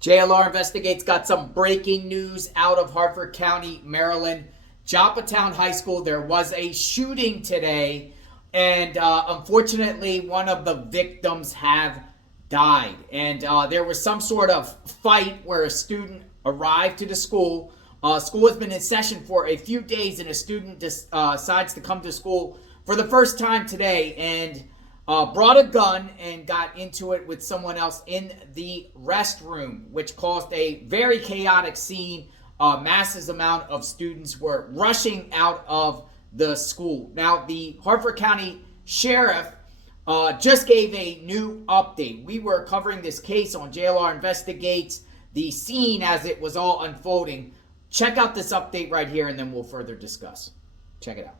JLR Investigates got some breaking news out of Harford County, Maryland. Joppatowne High School, there was a shooting today, and unfortunately, one of the victims have died. And there was some sort of fight where a student arrived to the school. School has been in session for a few days, and a student decides to come to school for the first time today, and brought a gun and got into it with someone else in the restroom, which caused a very chaotic scene. Massive amount of students were rushing out of the school. Now, the Harford County Sheriff just gave a new update. We were covering this case on JLR Investigates, the scene as it was all unfolding. Check out this update right here, and then we'll further discuss. Check it out.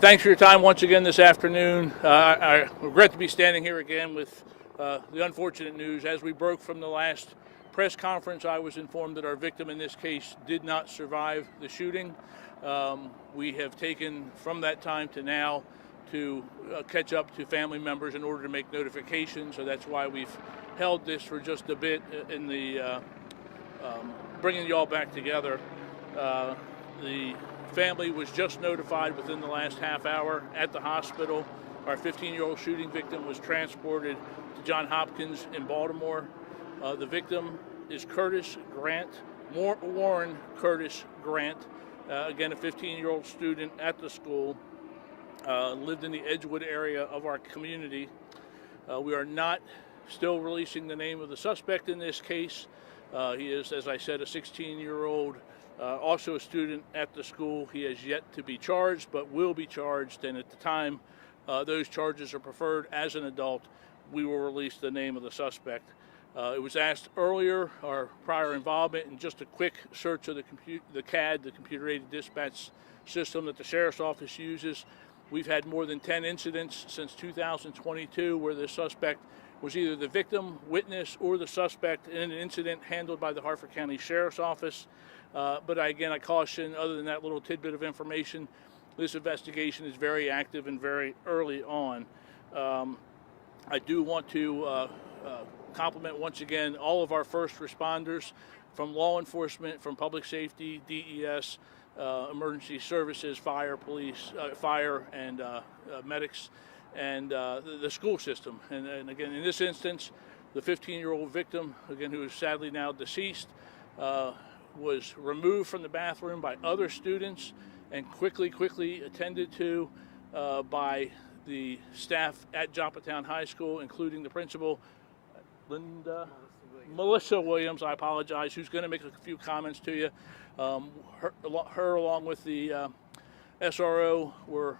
Thanks for your time once again this afternoon. I regret to be standing here again with the unfortunate news. As we broke from the last press conference, I was informed that our victim in this case did not survive the shooting. We have taken from that time to now to catch up to family members in order to make notifications, so that's why we've held this for just a bit in the bringing you all back together. The family was just notified within the last half hour at the hospital. Our 15-year-old shooting victim was transported to Johns Hopkins in Baltimore. The victim is Curtis Grant, Warren Curtis Grant, again a 15-year-old student at the school, lived in the Edgewood area of our community. We are not still releasing the name of the suspect in this case. He is, as I said, a 16-year-old also a student at the school. He has yet to be charged, but will be charged, and at the time those charges are preferred as an adult, we will release the name of the suspect. It was asked earlier, our prior involvement in just a quick search of the CAD, the computer-aided dispatch system that the Sheriff's Office uses. We've had more than 10 incidents since 2022 where the suspect was either the victim, witness, or the suspect in an incident handled by the Harford County Sheriff's Office. But again, I caution, other than that little tidbit of information, this investigation is very active and very early on. I do want to compliment once again all of our first responders from law enforcement, from public safety, DES, emergency services, fire, police, fire and medics, and the school system. And again, in this instance, the 15-year-old victim, again, who is sadly now deceased, was removed from the bathroom by other students and quickly attended to by the staff at Joppatowne High School, including the principal, Melissa Williams, I apologize, who's going to make a few comments to you. Her along with the SRO were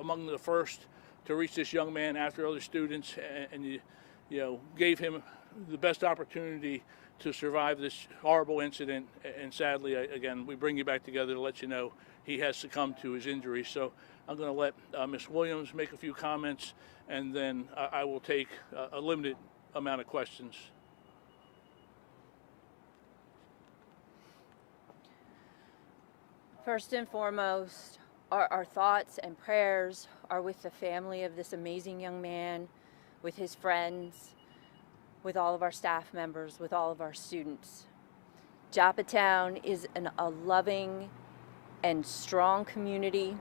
among the first to reach this young man after other students, and you know, gave him the best opportunity to survive this horrible incident. And sadly, again, we bring you back together to let you know he has succumbed to his injuries. So I'm going to let Ms. Williams make a few comments, and then I will take a limited amount of questions. First and foremost, our thoughts and prayers are with the family of this amazing young man, with his friends, with all of our staff members, with all of our students. Joppatowne is a loving and strong community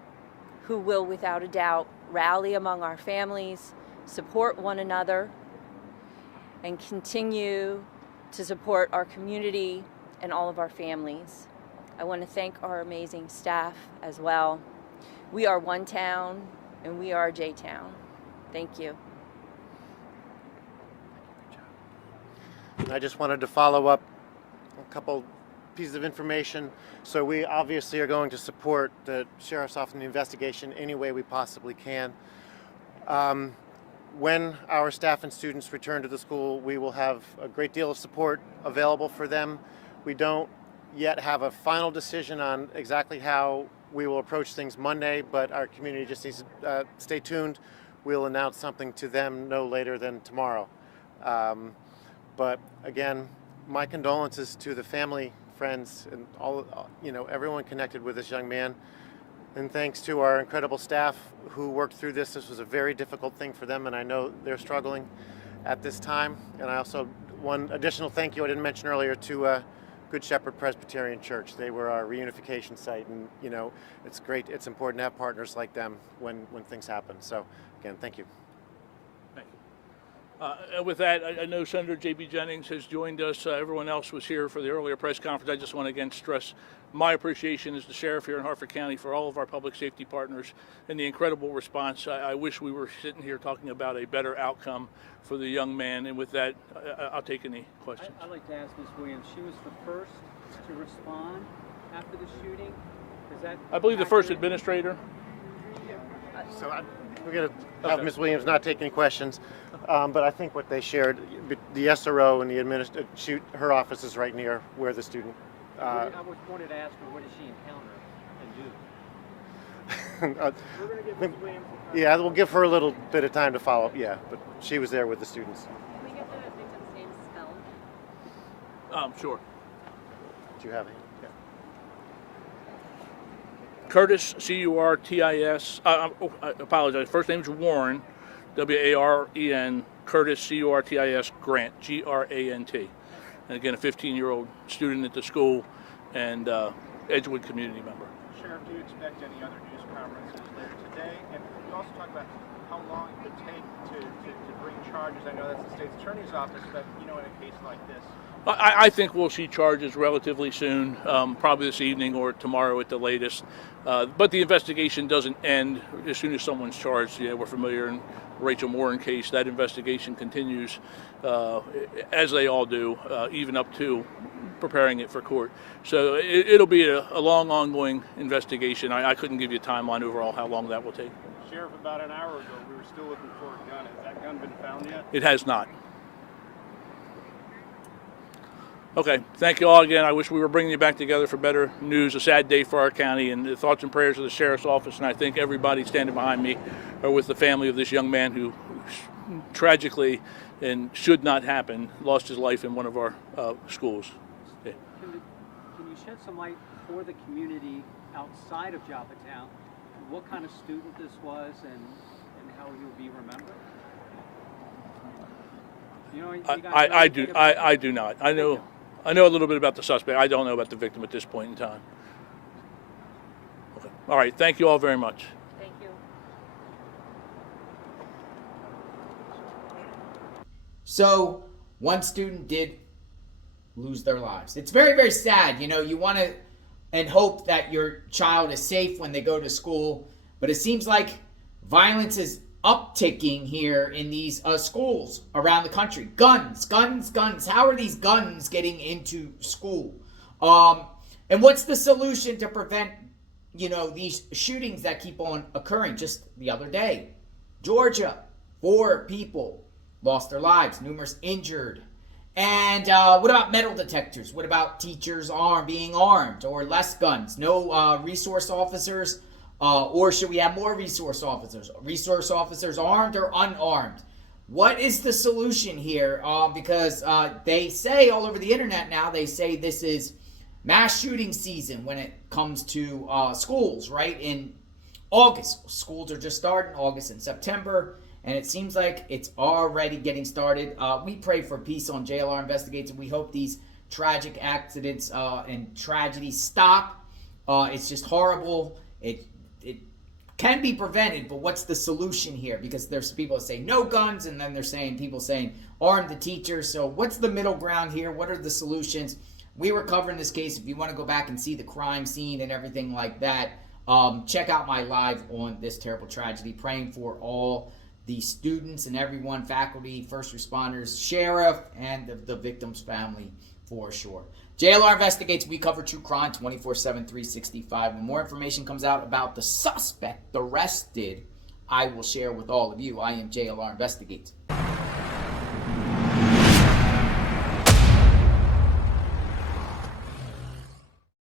who will, without a doubt, rally among our families, support one another, and continue to support our community and all of our families. I want to thank our amazing staff as well. We are one town, and we are J-Town. Thank you. I just wanted to follow up a couple pieces of information. So we obviously are going to support the Sheriff's Office in the investigation any way we possibly can. When our staff and students return to the school, we will have a great deal of support available for them. We don't yet have a final decision on exactly how we will approach things Monday, but our community just needs to stay tuned. We'll announce something to them no later than tomorrow. But again, my condolences to the family, friends, and all, everyone connected with this young man. And thanks to our incredible staff who worked through this. This was a very difficult thing for them, and I know they're struggling. at this time. And I also, one additional thank you I didn't mention earlier to Good Shepherd Presbyterian Church. They were our reunification site, and you know, it's great. It's important to have partners like them when things happen. So again, thank you. Thank you. And with that, I know Senator J.B. Jennings has joined us. Everyone else was here for the earlier press conference. I just want to again stress my appreciation as the sheriff here in Harford County for all of our public safety partners and the incredible response. I wish we were sitting here talking about a better outcome for the young man. And with that, I'll take any questions. I'd like to ask Ms. Williams, she was the first to respond after the shooting? Is that I believe the first accurate? administrator. So we're going to have Ms. Williams not take any questions, but I think what they shared, the SRO and the her office is right near where the student. I wanted to ask her, what did she encounter and do? We're going to give Ms. Williams. Yeah, we'll give her a little bit of time to follow up. Yeah, but she was there with the students. Can we get the victim's name spelled? Sure. Do you have it? Curtis, C-U-R-T-I-S. I apologize. First name's Warren, W-A-R-E-N. Curtis, C-U-R-T-I-S. Grant, G-R-A-N-T. And again, a 15-year-old student at the school and Edgewood community member. Sheriff, do you expect any other news conferences later today? And can you also talk about how long it would take to bring charges? I know that's the state's attorney's office, but you know, in a case like this. I think we'll see charges relatively soon, probably this evening or tomorrow at the latest. But the investigation doesn't end as soon as someone's charged. Yeah, we're familiar in Rachel Morin case. That investigation continues, as they all do, even up to preparing it for court. So it'll be a long, ongoing investigation. I couldn't give you a timeline overall how long that will take. Sheriff, about an hour ago, we were still looking for a gun. Has that gun been found yet? It has not. Okay, thank you all again. I wish we were bringing you back together for better news. A sad day for our county, and the thoughts and prayers of the sheriff's office, and I think everybody standing behind me are with the family of this young man who tragically, and should not happen, lost his life in one of our schools. Yeah. Can you shed some light for the community outside of Joppatowne, what kind of student this was and how he will be remembered? You know, you guys I do not. I know a little bit about the suspect. I don't know about the victim at this point in time. Okay. All right. Thank you all very much. Thank you. So one student did lose their lives. It's very, very sad. You know, you want to and hope that your child is safe when they go to school, but it seems like violence is upticking here in these schools around the country. Guns. How are these guns getting into school? And what's the solution to prevent, you know, these shootings that keep on occurring? Just the other day, Georgia, 4 people lost their lives, numerous injured. And what about metal detectors? What about teachers being armed or less guns? No resource officers? Or should we have more resource officers? Resource officers armed or unarmed? What is the solution here? Because they say all over the internet now, they say this is mass shooting season when it comes to schools, right? In August. Schools are just starting, August and September. And it seems like it's already getting started. We pray for peace on JLR Investigates, and we hope these tragic accidents and tragedies stop. It's just horrible. It can be prevented, but what's the solution here? Because there's people that say no guns, and then there's people saying arm the teachers. So what's the middle ground here? What are the solutions? We were covering this case. If you want to go back and see the crime scene and everything like that, check out my live on this terrible tragedy. Praying for all the students and everyone, faculty, first responders, sheriff, and the victim's family for sure. JLR Investigates, we cover true crime 24/7, 365. When more information comes out about the suspect arrested, I will share with all of you. I am JLR Investigates.